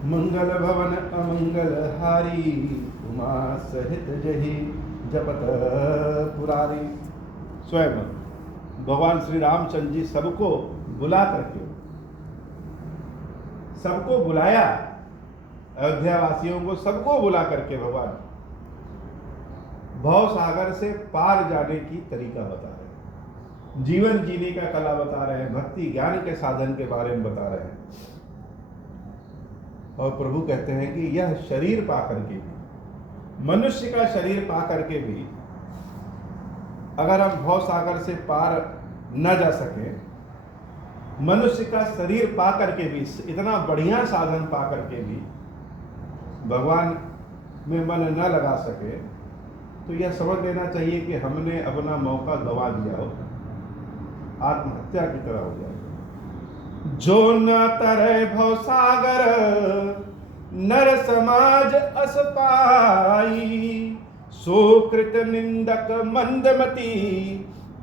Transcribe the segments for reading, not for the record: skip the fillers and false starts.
मंगल भवन अमंगल हारी, उमा सहित जही जपत पुरारी। स्वयं भगवान श्री रामचंद्र जी सबको बुला करके, सबको बुलाया, अयोध्या वासियों को सबको बुला करके भगवान भव सागर से पार जाने की तरीका बता रहे हैं, जीवन जीने का कला बता रहे हैं, भक्ति ज्ञान के साधन के बारे में बता रहे हैं। और प्रभु कहते हैं कि यह शरीर पा करके भी, मनुष्य का शरीर पा करके भी अगर हम भव सागर से पार न जा सके, मनुष्य का शरीर पा करके भी, इतना बढ़िया साधन पा करके भी भगवान में मन न लगा सके, तो यह समझ लेना चाहिए कि हमने अपना मौका गवा दिया हो, आत्महत्या की तरह हो जाए। जो न तरे भव सागर, नर समाज अस पाई, सुकृत निंदक मंदमती,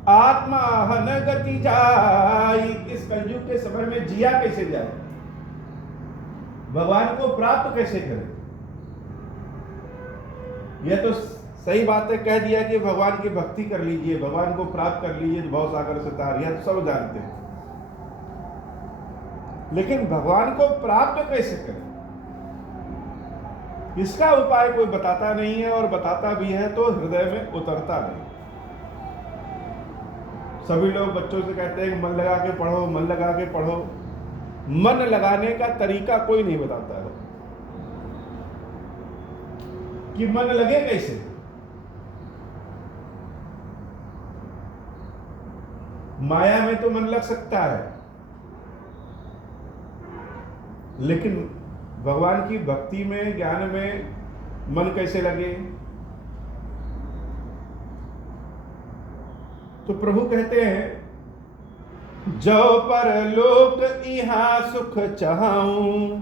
आत्मा हन गति जाई। इस कलयुग के समय में जिया कैसे जाए, भगवान को प्राप्त कैसे करें? यह तो सही बात है, कह दिया कि भगवान की भक्ति कर लीजिए, भगवान को प्राप्त कर लीजिए, भव सागर से तार, यह तो सब जानते हैं। लेकिन भगवान को प्राप्त कैसे करें, इसका उपाय कोई बताता नहीं है, और बताता भी है तो हृदय में उतरता नहीं। सभी लोग बच्चों से कहते हैं कि मन लगा के पढ़ो, मन लगा के पढ़ो। मन लगाने का तरीका कोई नहीं बताता है कि मन लगे कैसे। माया में तो मन लग सकता है, लेकिन भगवान की भक्ति में, ज्ञान में मन कैसे लगे? तो प्रभु कहते हैं, जो पर लोक इहा सुख चाहूं,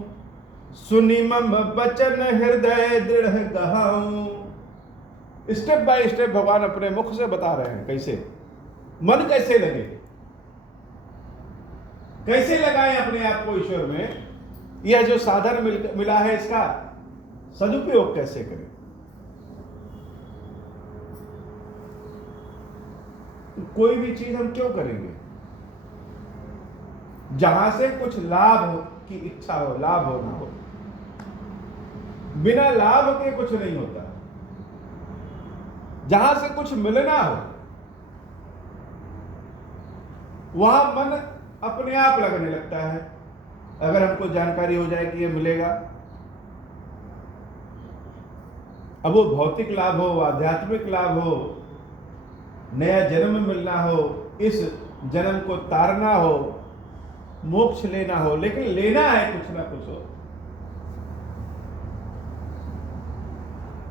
सुनि मम बचन हृदय दृढ़ गहाऊं। स्टेप बाय स्टेप भगवान अपने मुख से बता रहे हैं कैसे मन कैसे लगे, कैसे लगाएं अपने आप को ईश्वर में। यह जो साधन मिला है, इसका सदुपयोग कैसे करें। तो कोई भी चीज हम क्यों करेंगे जहां से कुछ लाभ की इच्छा हो, लाभ हो ना हो। बिना लाभ के कुछ नहीं होता। जहां से कुछ मिलना हो, वहां मन अपने आप लगने लगता है। अगर हमको जानकारी हो जाए कि ये मिलेगा, अब वो भौतिक लाभ हो, आध्यात्मिक लाभ हो, नया जन्म मिलना हो, इस जन्म को तारना हो, मोक्ष लेना हो, लेकिन लेना है कुछ ना कुछ हो,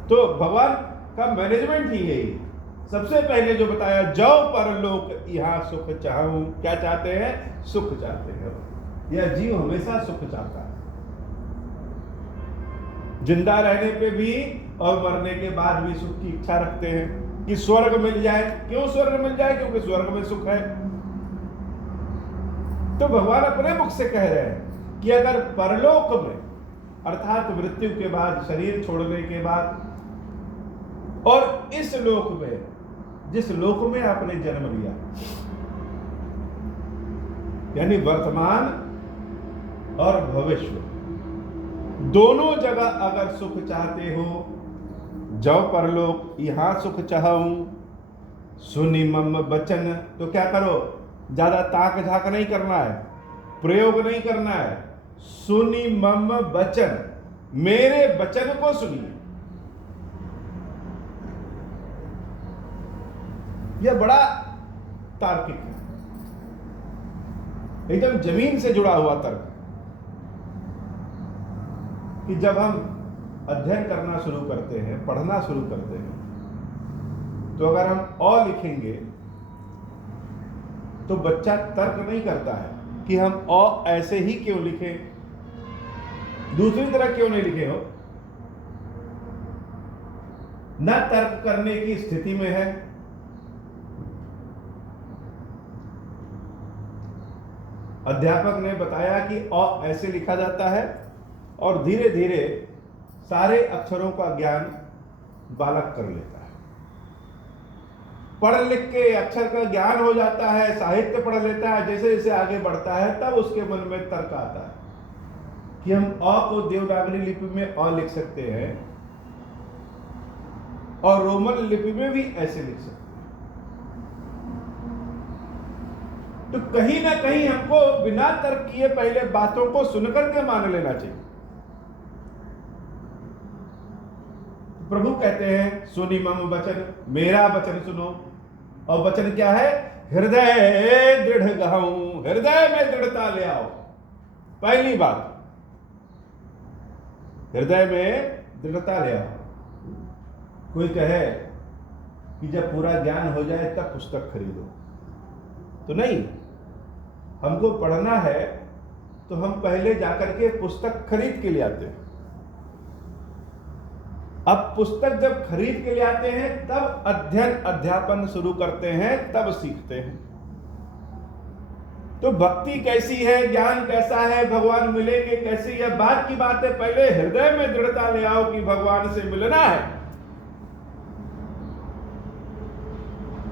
तो भगवान का मैनेजमेंट ही है। सबसे पहले जो बताया, जो परलोक यहाँ सुख चाहूं, क्या चाहते हैं? सुख चाहते हैं। यह जीव हमेशा सुख चाहता है, जिंदा रहने पे भी और मरने के बाद भी सुख की इच्छा रखते हैं कि स्वर्ग मिल जाए। क्यों स्वर्ग मिल जाए? क्योंकि स्वर्ग में सुख है। तो भगवान अपने मुख से कह रहे हैं कि अगर परलोक में, अर्थात मृत्यु के बाद, शरीर छोड़ने के बाद, और इस लोक में, जिस लोक में आपने जन्म लिया, यानी वर्तमान और भविष्य, दोनों जगह अगर सुख चाहते हो, जो परलोक यहाँ सुख चाहूं, सुनि मम बचन, तो क्या करो? ज्यादा ताक झाक नहीं करना है, प्रयोग नहीं करना है। सुनि मम बचन, मेरे वचन को सुनिए। यह बड़ा तार्किक है, एकदम जमीन से जुड़ा हुआ तर्क, कि जब हम अध्ययन करना शुरू करते हैं, पढ़ना शुरू करते हैं, तो अगर हम अ लिखेंगे तो बच्चा तर्क नहीं करता है कि हम अ ऐसे ही क्यों लिखें, दूसरी तरह क्यों नहीं लिखे हो। न तर्क करने की स्थिति में है। अध्यापक ने बताया कि अ ऐसे लिखा जाता है और धीरे धीरे सारे अक्षरों का ज्ञान बालक कर लेता है। पढ़ लिख के अक्षर का ज्ञान हो जाता है, साहित्य पढ़ लेता है, जैसे जैसे आगे बढ़ता है तब उसके मन में तर्क आता है कि हम अ को देवनागरी लिपि में अ लिख सकते हैं और रोमन लिपि में भी ऐसे लिख सकते हैं। तो कहीं ना कहीं हमको बिना तर्क किए पहले बातों को सुनकर के मान लेना चाहिए। प्रभु कहते हैं सुनी मम वचन, मेरा वचन सुनो। और वचन क्या है? हृदय दृढ़ गहूं, हृदय में दृढ़ता ले आओ। पहली बात, हृदय में दृढ़ता ले आओ। कोई कहे कि जब पूरा ज्ञान हो जाए तब पुस्तक खरीदो, तो नहीं। हमको पढ़ना है तो हम पहले जाकर के पुस्तक खरीद के ले आते हैं। अब पुस्तक जब खरीद के ले आते हैं तब अध्ययन अध्यापन शुरू करते हैं, तब सीखते हैं। तो भक्ति कैसी है, ज्ञान कैसा है, भगवान मिलेंगे कैसे, यह बात की बात है। पहले हृदय में दृढ़ता ले आओ कि भगवान से मिलना है।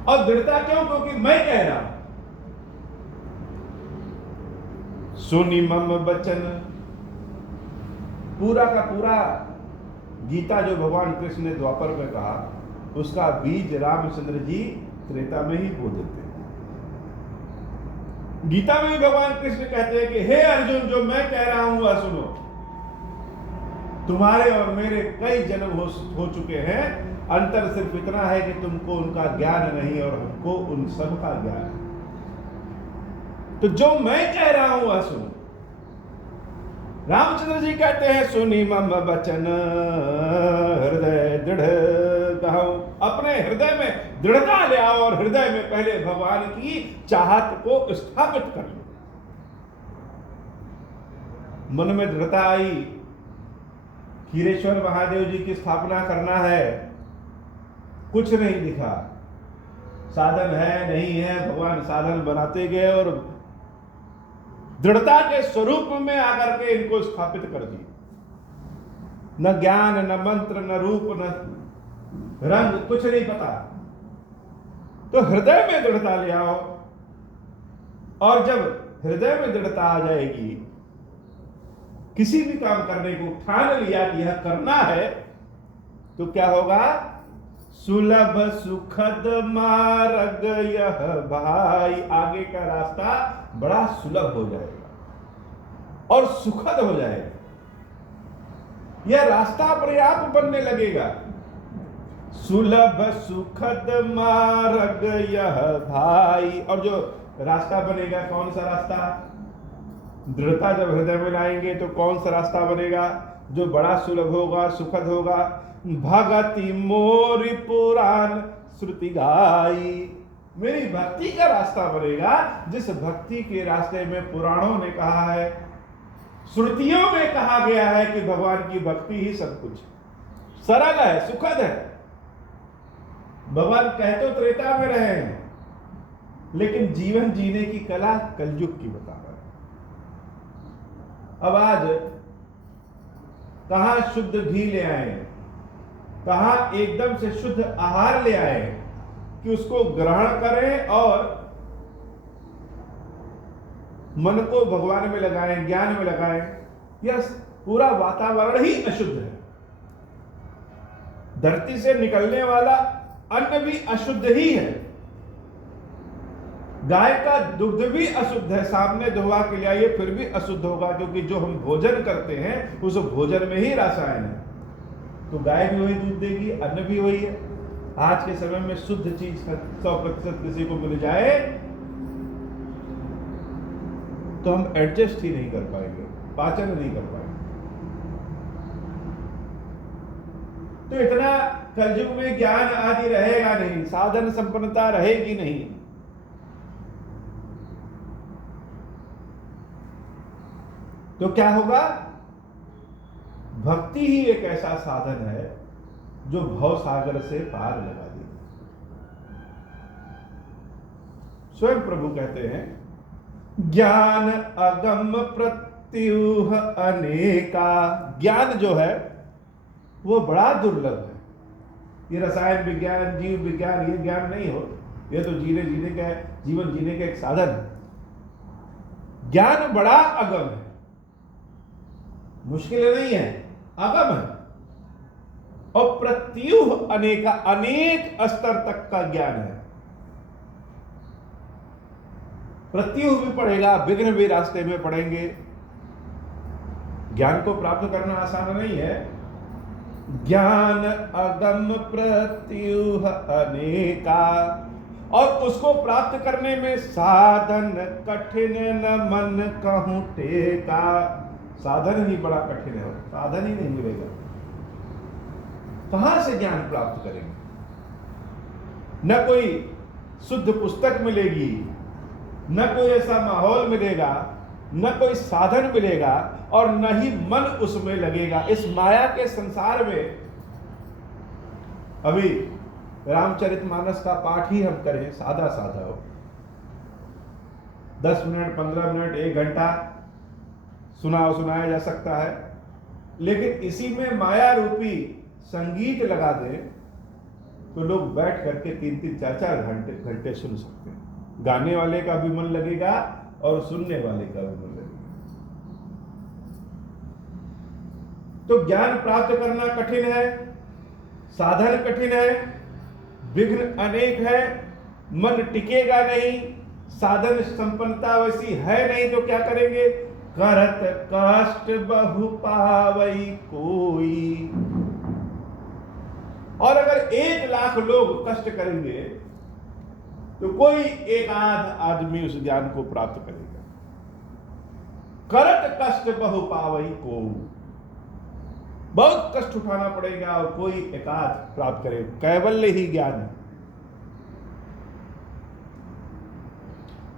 और दृढ़ता क्यों? क्योंकि मैं कह रहा हूं। सुनी मम वचन, पूरा का पूरा गीता जो भगवान कृष्ण ने द्वापर में कहा, उसका बीज रामचंद्र जी त्रेता में ही बो देते हैं। गीता में भी भगवान कृष्ण कहते हैं कि हे अर्जुन, जो मैं कह रहा हूं वह सुनो। तुम्हारे और मेरे कई जन्म हो चुके हैं, अंतर सिर्फ इतना है कि तुमको उनका ज्ञान नहीं और हमको उन सब का ज्ञान है। तो जो मैं कह रहा हूं वह सुनो। रामचंद्र जी कहते हैं सुनी मम वचन, हृदय दृढ़ गहूं। अपने हृदय में दृढ़ता ले आओ और हृदय में पहले भगवान की चाहत को स्थापित कर लो। मन में दृढ़ता आई, खीरेश्वर महादेव जी की स्थापना करना है, कुछ नहीं दिखा, साधन है नहीं है, भगवान साधन बनाते गए और दृढ़ता के स्वरूप में आकर के इनको स्थापित कर दिया। न ज्ञान, न मंत्र, न रूप, न रंग, कुछ नहीं पता। तो हृदय में दृढ़ता ले आओ। और जब हृदय में दृढ़ता आ जाएगी, किसी भी काम करने को ठान लिया कि यह करना है, तो क्या होगा? सुलभ सुखद मार्ग यह भाई, आगे का रास्ता बड़ा सुलभ हो जाएगा और सुखद हो जाएगा। यह रास्ता अपने आप बनने लगेगा। सुलभ सुखद मार्ग यह भाई। और जो रास्ता बनेगा, कौन सा रास्ता? दृढ़ता जब हृदय में लाएंगे तो कौन सा रास्ता बनेगा? जो बड़ा सुलभ होगा, सुखद होगा। भगति मोरी पुराण श्रुति गाई, मेरी भक्ति का रास्ता बनेगा, जिस भक्ति के रास्ते में पुराणों ने कहा है, श्रुतियों में कहा गया है कि भगवान की भक्ति ही सब कुछ, सरल है, सुखद है। भगवान कह तो त्रेता में रहे हैं, लेकिन जीवन जीने की कला कलयुग की बता रहा है। अब आज कहां शुद्ध घी ले आए, कहां एकदम से शुद्ध आहार ले आए कि उसको ग्रहण करें और मन को भगवान में लगाएं, ज्ञान में लगाएं। यह पूरा वातावरण ही अशुद्ध है। धरती से निकलने वाला अन्न भी अशुद्ध ही है। गाय का दुग्ध भी अशुद्ध है, सामने धोवा के लाइए फिर भी अशुद्ध होगा, क्योंकि जो हम भोजन करते हैं उस भोजन में ही रसायन है। तो गाय भी वही दूध देगी, अन्न भी वही है। आज के समय में शुद्ध चीज 100% किसी को मिल जाए तो हम एडजस्ट ही नहीं कर पाएंगे, पाचन नहीं कर पाएंगे। तो इतना कलयुग में ज्ञान आदि रहेगा नहीं, साधन संपन्नता रहेगी नहीं। तो क्या होगा? भक्ति ही एक ऐसा साधन है जो भव सागर से पार लगा देगा। स्वयं प्रभु कहते हैं ज्ञान अगम प्रत्युह अनेका। ज्ञान जो है वो बड़ा दुर्लभ है। ये रसायन विज्ञान, जीव विज्ञान, ये ज्ञान नहीं हो, ये तो जीने का, जीवन जीने का एक साधन है। ज्ञान बड़ा अगम है, मुश्किल नहीं है, अगम है। और प्रत्युह अनेका, अनेक स्तर तक का ज्ञान है। प्रत्युह भी पढ़ेगा, विघ्न भी रास्ते में पड़ेंगे। ज्ञान को प्राप्त करना आसान नहीं है। ज्ञान अगम प्रत्युह अनेका, और उसको प्राप्त करने में साधन कठिन न मन कहूं टेका। साधन ही बड़ा कठिन है, साधन ही नहीं मिलेगा। कहां से ज्ञान प्राप्त करेंगे? न कोई शुद्ध पुस्तक मिलेगी, न कोई ऐसा माहौल मिलेगा, न कोई साधन मिलेगा, और न ही मन उसमें लगेगा। इस माया के संसार में अभी रामचरितमानस का पाठ ही हम करें, सादा सादा हो, 10 मिनट, 15 मिनट, 1 घंटा सुनाया जा सकता है। लेकिन इसी में माया रूपी संगीत लगा दें तो लोग बैठ करके 3-3, 4-4 घंटे सुन सकते हैं। गाने वाले का भी मन लगेगा और सुनने वाले का भी मन लगेगा। तो ज्ञान प्राप्त करना कठिन है, साधन कठिन है, विघ्न अनेक है, मन टिकेगा नहीं, साधन संपन्नता वैसी है नहीं, तो क्या करेंगे? करत कष्ट बहु पावई कोई। और अगर 1 लाख लोग कष्ट करेंगे तो कोई एक आध आदमी उस ज्ञान को प्राप्त करेगा। करत कष्ट बहु पावई को, बहुत कष्ट उठाना पड़ेगा और कोई एकाध प्राप्त करे। कैवल्य ही ज्ञान है।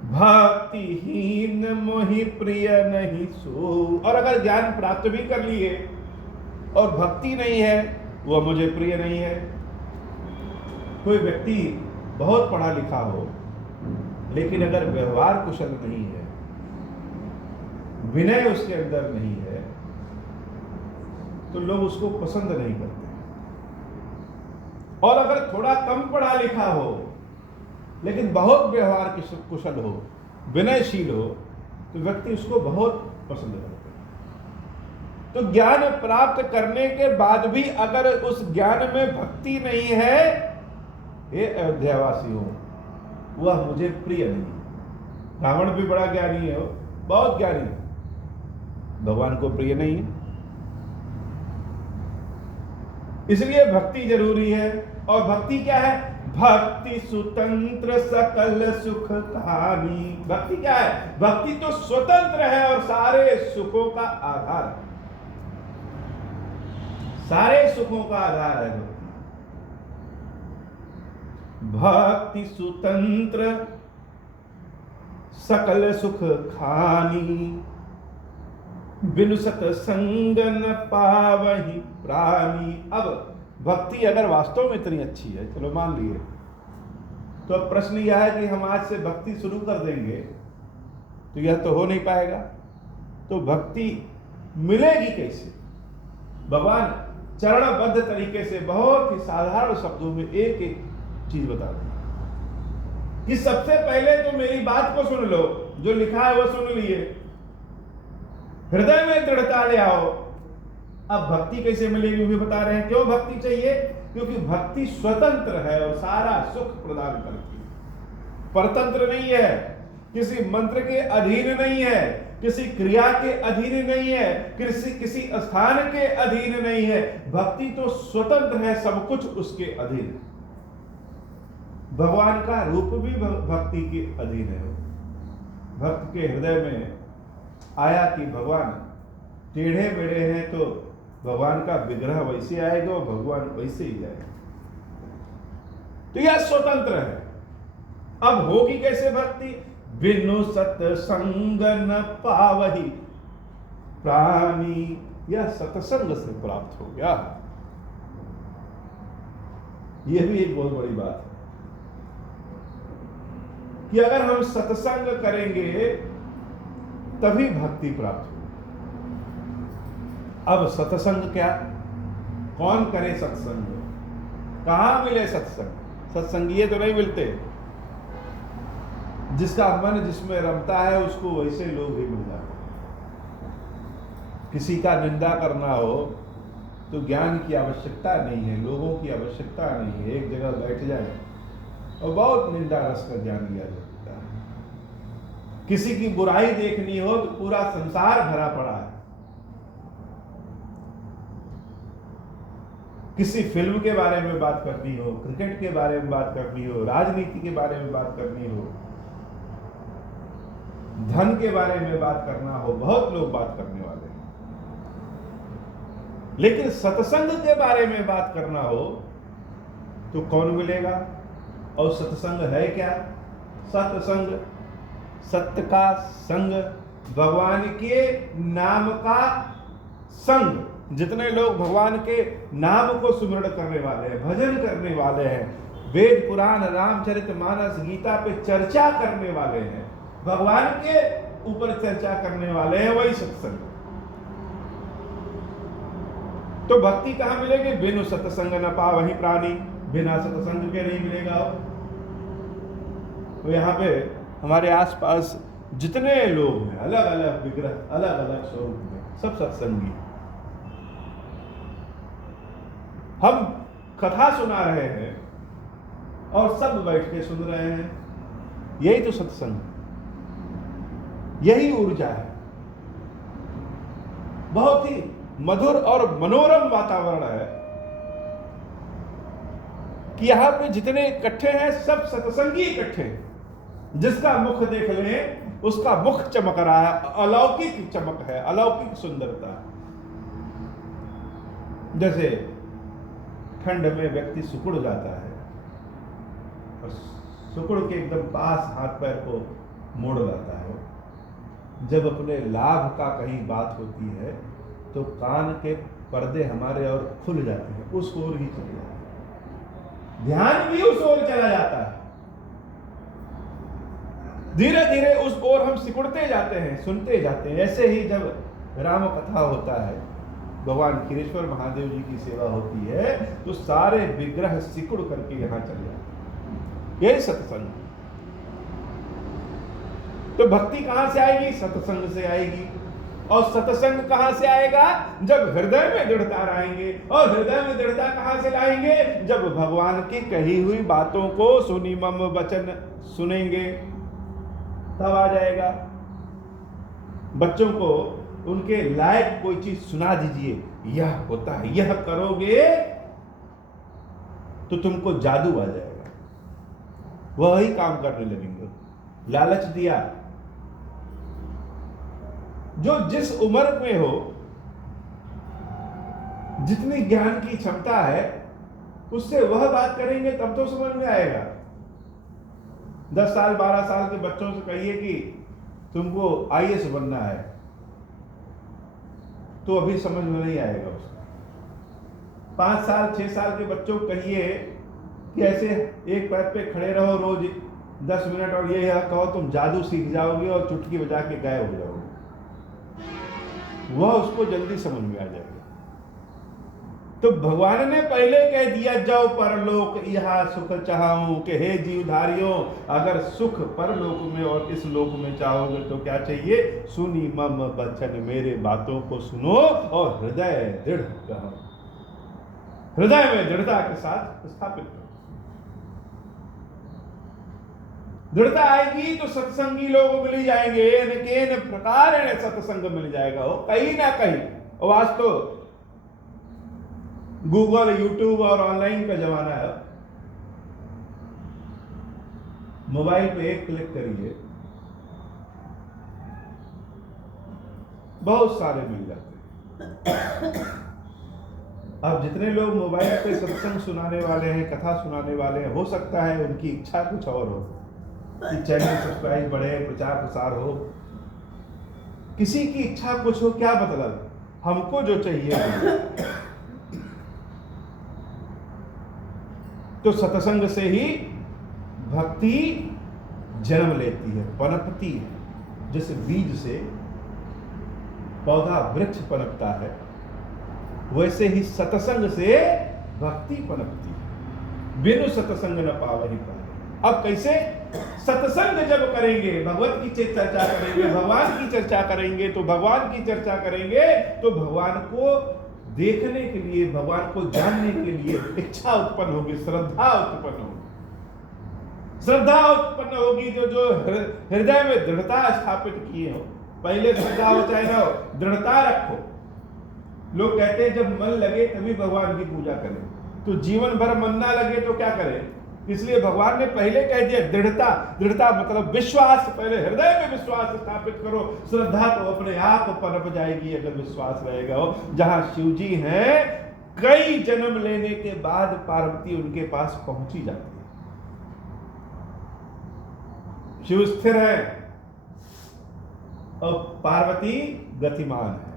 भक्तिहीन मोहि प्रिय नहीं सो। और अगर ज्ञान प्राप्त भी कर लिए और भक्ति नहीं है, वह मुझे प्रिय नहीं है। कोई व्यक्ति बहुत पढ़ा लिखा हो, लेकिन अगर व्यवहार कुशल नहीं है, विनय उसके अंदर नहीं है, तो लोग उसको पसंद नहीं करते। और अगर थोड़ा कम पढ़ा लिखा हो, लेकिन बहुत व्यवहार कुशल हो, विनयशील हो, तो व्यक्ति उसको बहुत पसंद करते हैं। तो ज्ञान प्राप्त करने के बाद भी अगर उस ज्ञान में भक्ति नहीं है, हे अयोध्यावासियों, वह मुझे प्रिय नहीं। रावण भी बड़ा ज्ञानी है, बहुत ज्ञानी है, भगवान को प्रिय नहीं है। इसलिए भक्ति जरूरी है। और भक्ति क्या है? भक्ति स्वतंत्र सकल सुख कहानी। भक्ति क्या है? भक्ति तो स्वतंत्र है और सारे सुखों का आधार है। सारे सुखों का आधार है भक्ति स्वतंत्र सकल सुख खानी, बिनु सतसंग न पावहि प्राणी। अब भक्ति अगर वास्तव में इतनी अच्छी है, चलो मान लिए, तो अब प्रश्न यह है कि हम आज से भक्ति शुरू कर देंगे तो यह तो हो नहीं पाएगा। तो भक्ति मिलेगी कैसे? भगवान चरणबद्ध तरीके से बहुत ही साधारण शब्दों में एक एक चीज बता दें कि सबसे पहले तो मेरी बात को सुन लो, जो लिखा है वो सुन लिए, हृदय में दृढ़ता ले आओ। अब भक्ति कैसे मिलेगी भी बता रहे हैं। क्यों भक्ति चाहिए? क्योंकि भक्ति स्वतंत्र है और सारा सुख प्रदान करती है, परतंत्र नहीं है, किसी मंत्र के अधीन नहीं है, किसी क्रिया के अधीन नहीं है, किसी स्थान के अधीन नहीं है। भक्ति तो स्वतंत्र है, सब कुछ उसके अधीन है। भगवान का रूप भी भक्ति के अधीन है। भक्त के हृदय में आया कि भगवान टेढ़े मेढ़े हैं, तो भगवान का विग्रह वैसे आएगा और भगवान वैसे ही जाएगा। तो यह स्वतंत्र है। अब होगी कैसे भक्ति? बिनु सतसंग न पावहि प्राणी। यह सत्संग से प्राप्त हो गया। यह भी एक बहुत बड़ी बात है कि अगर हम सत्संग करेंगे तभी भक्ति प्राप्त होगी। अब सत्संग क्या, कौन करे सत्संग, कहाँ मिले सत्संग? सत्संगीय तो नहीं मिलते। जिसका मन जिसमें रमता है उसको वैसे लोग ही मिल जाते। किसी का निंदा करना हो तो ज्ञान की आवश्यकता नहीं है, लोगों की आवश्यकता नहीं है। एक जगह बैठ जाए और बहुत निंदा रस का ज्ञान लिया जा सकता है। किसी की बुराई देखनी हो तो पूरा संसार भरा पड़ा है। किसी फिल्म के बारे में बात करनी हो, क्रिकेट के बारे में बात करनी हो, राजनीति के बारे में बात करनी हो, धन के बारे में बात करना हो, बहुत लोग बात करने वाले हैं। लेकिन सत्संग के बारे में बात करना हो तो कौन मिलेगा? और सत्संग है क्या? सत्संग सत्य का संग, भगवान के नाम का संग। जितने लोग भगवान के नाम को सुमरण करने वाले हैं, भजन करने वाले हैं, वेद पुराण रामचरितमानस गीता पे चर्चा करने वाले हैं, भगवान के ऊपर चर्चा करने वाले हैं, वही सत्संग। तो भक्ति कहां मिलेगी? बिनु सत्संग न पावहि प्राणी, बिना सत्संग के नहीं मिलेगा। तो यहाँ पे हमारे आसपास जितने लोग हैं, अलग अलग विग्रह, अलग अलग स्वरूप में, सब सत्संगी। हम कथा सुना रहे हैं और सब बैठ के सुन रहे हैं, यही तो सत्संग, यही ऊर्जा है। बहुत ही मधुर और मनोरम वातावरण है कि यहां पे जितने इकट्ठे हैं सब सत्संगी इकट्ठे हैं। जिसका मुख देख लें उसका मुख चमक रहा है, अलौकिक चमक है, अलौकिक सुंदरता है। जैसे ठंड में व्यक्ति सिकुड़ जाता है और सिकुड़ के एकदम पास हाथ पैर को मोड़ लाता है। जब अपने लाभ का कहीं बात होती है तो कान के पर्दे हमारे और खुल जाते हैं, उस ओर ही चले जाते हैं, ध्यान भी उस ओर चला जाता है। धीरे धीरे उस ओर हम सिकुड़ते जाते हैं, सुनते जाते हैं। ऐसे ही जब राम कथा होता है, भगवान खीरेश्वर महादेव जी की सेवा होती है, तो सारे विग्रह सिकुड़ करके यहां चले जाते हैं। यही सत्संग। तो भक्ति कहां से आएगी? सत्संग से आएगी। और सत्संग कहां से आएगा? जब हृदय में दृढ़ता लाएंगे। और हृदय में दृढ़ता कहां से लाएंगे? जब भगवान की कही हुई बातों को सुनी मम वचन सुनेंगे, तब आ जाएगा। बच्चों को उनके लायक कोई चीज सुना दीजिए, यह होता है, यह करोगे तो तुमको जादू आ जाएगा, वही काम करने लगेंगे। लालच दिया। जो जिस उम्र में हो, जितनी ज्ञान की क्षमता है, उससे वह बात करेंगे तब तो समझ में आएगा। 10 साल 12 साल के बच्चों से कहिए कि तुमको IAS बनना है, तो अभी समझ में नहीं आएगा उसको। 5 साल 6 साल के बच्चों को कहिए कि ऐसे एक पैर पे खड़े रहो रोज 10 मिनट और ये कहो तुम जादू सीख जाओगे और चुटकी बजा के गायब हो जाओगे, वह उसको जल्दी समझ में आ जाएगा। तो भगवान ने पहले कह दिया, जाओ परलोक यहाँ सुख चाहूं, कि हे जीवधारियों, अगर सुख परलोक में और इस लोक में चाहोगे तो क्या चाहिए? सुनी मम वचन, मेरे बातों को सुनो और हृदय दृढ़ करो, हृदय में दृढ़ता के साथ स्थापित करो। दृढ़ता आएगी तो सत्संगी लोग मिल जाएंगे, केन प्रकार सत्संग मिल जाएगा वो कहीं ना कहीं। आज तो गूगल, यूट्यूब और ऑनलाइन का जमाना है। मोबाइल पे एक क्लिक करिए, बहुत सारे मिल जाते हैं। अब जितने लोग मोबाइल पे सत्संग सुनाने वाले हैं, कथा सुनाने वाले हैं, हो सकता है उनकी इच्छा कुछ और हो कि चैनल सब्सक्राइब बढ़े, प्रचार प्रसार हो। किसी की इच्छा कुछ हो, क्या मतलब? हमको जो चाहिए तो सत्संग से ही भक्ति जन्म लेती है, पनपती है। जैसे बीज से पौधा वृक्ष पनपता है, वैसे ही सत्संग से भक्ति पनपती है। बिनु सत्संग न पावहि पाए। अब कैसे? सत्संग जब करेंगे, भगवत की चर्चा करेंगे, भगवान की चर्चा करेंगे, तो भगवान की चर्चा करेंगे तो भगवान को देखने के लिए, भगवान को जानने के लिए इच्छा उत्पन्न होगी, श्रद्धा उत्पन्न होगी। श्रद्धा उत्पन्न होगी जो हृदय में दृढ़ता स्थापित किए हो। पहले श्रद्धा हो चाहे ना हो, दृढ़ता रखो। लोग कहते हैं जब मन लगे तभी भगवान की पूजा करें, तो जीवन भर मन ना लगे तो क्या करें? इसलिए भगवान ने पहले कह दिया दृढ़ता। दृढ़ता मतलब विश्वास। पहले हृदय में विश्वास स्थापित करो, श्रद्धा तो अपने आप पनप जाएगी अगर विश्वास रहेगा। हो जहां शिव जी हैं, कई जन्म लेने के बाद पार्वती उनके पास पहुंची जाती है। शिव स्थिर है और पार्वती गतिमान है।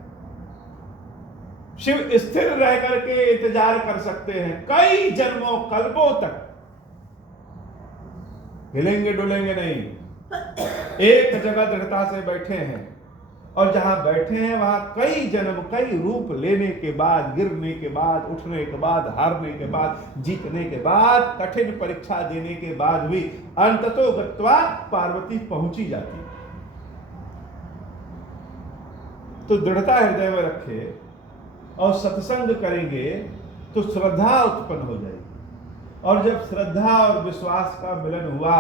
शिव स्थिर रह करके इंतजार कर सकते हैं कई जन्मों कल्पों तक, हिलेंगे डुलेंगे नहीं, एक जगह दृढ़ता से बैठे हैं। और जहां बैठे हैं वहां कई जन्म, कई रूप लेने के बाद, गिरने के बाद, उठने के बाद, हारने के बाद, जीतने के बाद, कठिन परीक्षा देने के बाद भी अंततो गत्वा पार्वती पहुंची जाती। तो दृढ़ता हृदय में रखे और सत्संग करेंगे तो श्रद्धा उत्पन्न हो जाएगी। और जब श्रद्धा और विश्वास का मिलन हुआ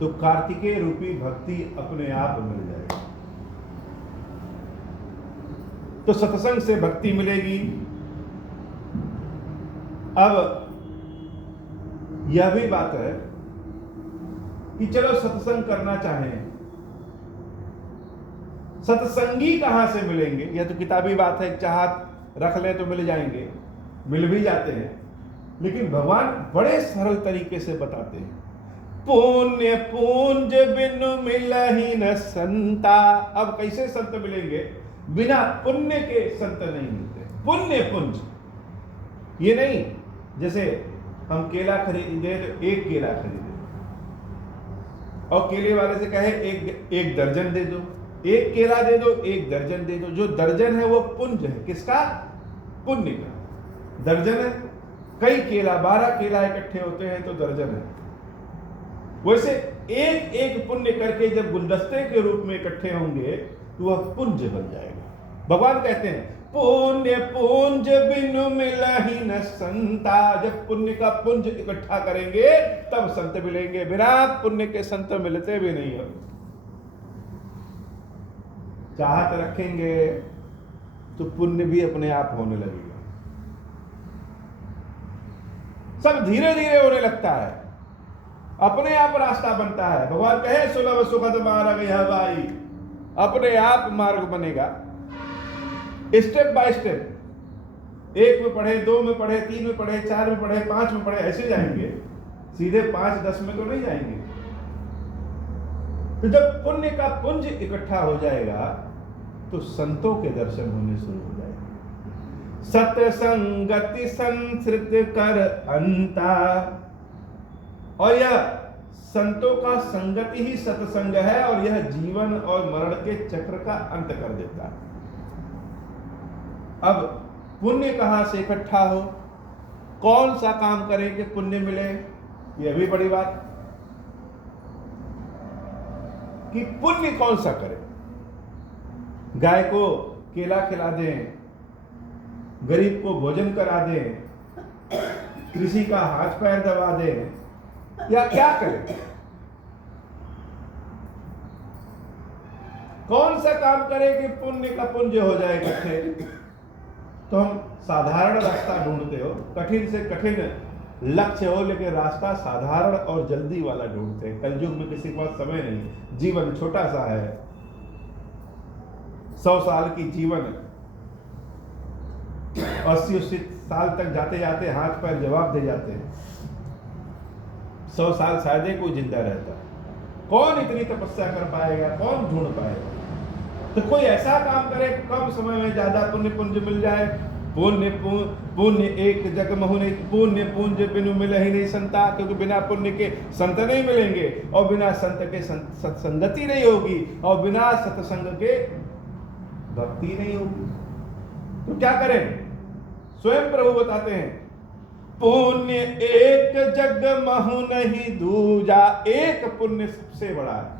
तो कार्तिकेय रूपी भक्ति अपने आप मिल जाएगी। तो सत्संग से भक्ति मिलेगी। अब यह भी बात है कि चलो सत्संग करना चाहें, सत्संगी कहां से मिलेंगे? यह तो किताबी बात है, चाहत रख ले तो मिल जाएंगे, मिल भी जाते हैं। लेकिन भगवान बड़े सरल तरीके से बताते हैं। पुण्य पूंज बिनु मिलहि न संता। अब कैसे संत मिलेंगे? बिना पुण्य के संत नहीं मिलते। पुण्य पुंज ये नहीं, जैसे हम केला खरीदे तो एक केला खरीदे और केले वाले से कहे एक दर्जन दे दो, एक केला दे दो, एक दर्जन दे दो। जो दर्जन है वो पुंज है, किसका? पुण्य का। दर्जन है कई केला, 12 केला इकट्ठे होते हैं तो दर्जन है। वैसे एक एक पुण्य करके जब गुलदस्ते के रूप में इकट्ठे होंगे तो वह पुंज बन जाएगा। भगवान कहते हैं पुण्य पुंज बिनु मिलहि न संता। जब पुण्य का पुंज इकट्ठा करेंगे तब संत मिलेंगे, बिना पुण्य के संत मिलते भी नहीं हो। चाहत रखेंगे तो पुण्य भी अपने आप होने लगेगा। सब धीरे धीरे होने लगता है, अपने आप रास्ता बनता है। भगवान कहे सुलभ सुखद मार्ग यह भाई, अपने आप मार्ग बनेगा स्टेप बाय स्टेप। 1 में पढ़े, 2 में पढ़े, 3 में पढ़े, 4 में पढ़े, 5 में पढ़े, ऐसे जाएंगे, सीधे 5-10 में तो नहीं जाएंगे। तो जब पुण्य का पुंज इकट्ठा हो जाएगा तो संतों के दर्शन होने शुरू हो जाएंगे। सत्संगति संसृत कर अंता। और यह संतों का संगति ही सत्संग है और यह जीवन और मरण के चक्र का अंत कर देता है। अब पुण्य कहां से इकट्ठा हो, कौन सा काम करें कि पुण्य मिले? यह भी बड़ी बात कि पुण्य कौन सा करें। गाय को केला खिला दें, गरीब को भोजन करा दें, किसी का हाथ पैर दबा दें, या क्या करें? कौन सा काम करें कि पुण्य का पुंज हो जाए इकट्ठे? तो हम साधारण रास्ता ढूंढते हो, कठिन से कठिन लक्ष्य हो, लेकिन रास्ता साधारण और जल्दी वाला ढूंढते हैं। कलयुग में किसी के पास समय नहीं, जीवन छोटा सा है, 100 साल की जीवन, 80 साल तक जाते जाते हाथ पैर जवाब दे जाते हैं। 100 साल शायद ही कोई जिंदा रहता है। कौन इतनी तपस्या कर पाएगा, कौन ढूंढ पाएगा? तो कोई ऐसा काम करे कम समय में ज्यादा पुण्य पुंज मिल जाए। पुण्य एक जग महुनि, पुण्य पुंज बिनु मिलहि नहीं संता। क्योंकि बिना पुण्य के संत नहीं मिलेंगे और बिना संत के सत्संगति नहीं होगी और बिना सत्संग के भक्ति नहीं होगी। तो क्या करें? स्वयं प्रभु बताते हैं, पुण्य एक जग महु नहीं दूजा। एक पुण्य सबसे बड़ा है।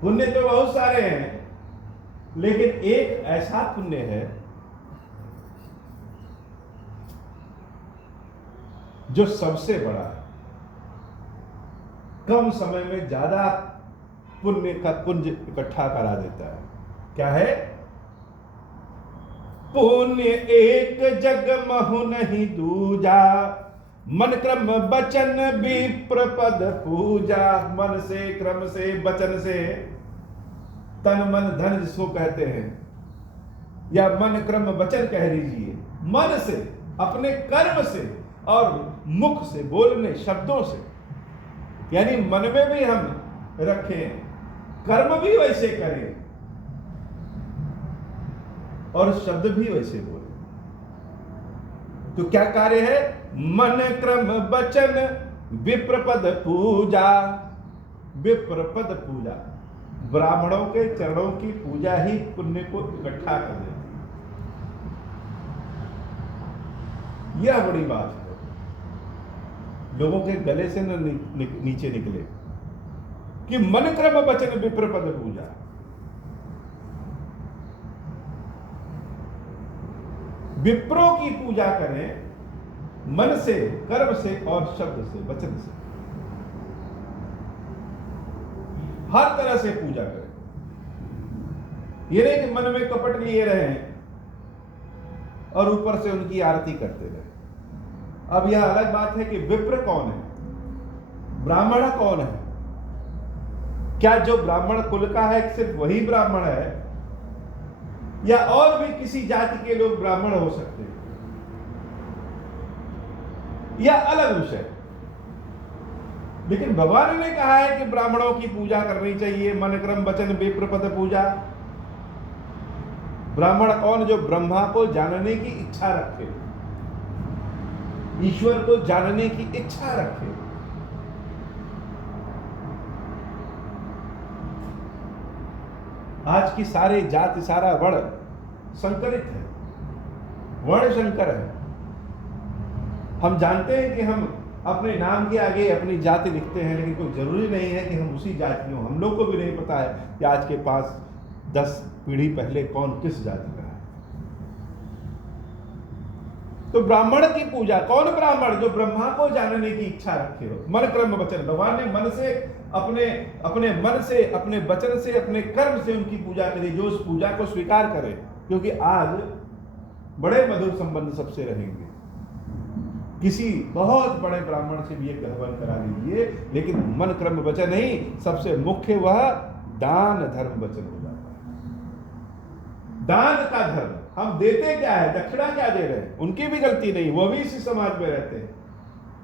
पुण्य तो बहुत सारे हैं, लेकिन एक ऐसा पुण्य है जो सबसे बड़ा है, कम समय में ज्यादा पुण्य का पुंज इकट्ठा करा देता है। क्या है? पुण्य एक जग महु नहीं दूजा, मन क्रम बचन विप्र पद पूजा। मन से, क्रम से, वचन से, तन मन धन जिसको कहते हैं, या मन क्रम वचन कह लीजिए, मन से, अपने कर्म से और मुख से, बोलने शब्दों से, यानी मन में भी हम रखें, कर्म भी वैसे करें और शब्द भी वैसे बोले। तो क्या कार्य है? मन क्रम वचन विप्रपद पूजा। विप्रपद पूजा, ब्राह्मणों के चरणों की पूजा ही पुण्य को इकट्ठा कर देती है। यह बड़ी बात है, लोगों के गले से न नीचे निकले कि मन क्रम वचन विप्रपद पूजा। विप्रों की पूजा करें मन से, कर्म से और शब्द से, वचन से, हर तरह से पूजा करें। ये नहीं कि मन में कपट लिए रहे और ऊपर से उनकी आरती करते रहे। अब यह अलग बात है कि विप्र कौन है, ब्राह्मण कौन है। क्या जो ब्राह्मण कुल का है सिर्फ वही ब्राह्मण है, या और भी किसी जाति के लोग ब्राह्मण हो सकते हैं, या अलग विषय। लेकिन भगवान ने कहा है कि ब्राह्मणों की पूजा करनी चाहिए, मन क्रम वचन विप्रपद पूजा। ब्राह्मण कौन? जो ब्रह्मा को जानने की इच्छा रखे, ईश्वर को जानने की इच्छा रखे। आज की सारे जाति, सारा वर्ण संकरित है, वर्ण संकर है। हम जानते हैं कि हम अपने नाम के आगे अपनी जाति लिखते हैं, लेकिन कोई जरूरी नहीं है कि हम उसी जाति हो। हम लोग को भी नहीं पता है कि आज के पास 10 पीढ़ी पहले कौन किस जाति का है। तो ब्राह्मण की पूजा, कौन ब्राह्मण? जो ब्रह्मा को जानने की इच्छा रखे हो। मन क्रम वचन, भगवान ने मन से, अपने मन से, अपने वचन से, अपने कर्म से उनकी पूजा करी, जो उस पूजा को स्वीकार करे। क्योंकि आज बड़े मधुर संबंध सबसे रहेंगे। किसी बहुत बड़े ब्राह्मण से भी एक हवन करा लीजिए, लेकिन मन क्रम वचन नहीं, सबसे मुख्य वह दान धर्म वचन हो जाता है। दान का धर्म, हम देते क्या है, दक्षिणा क्या दे रहे हैं? उनकी भी गलती नहीं, वो भी इसी समाज में रहते हैं।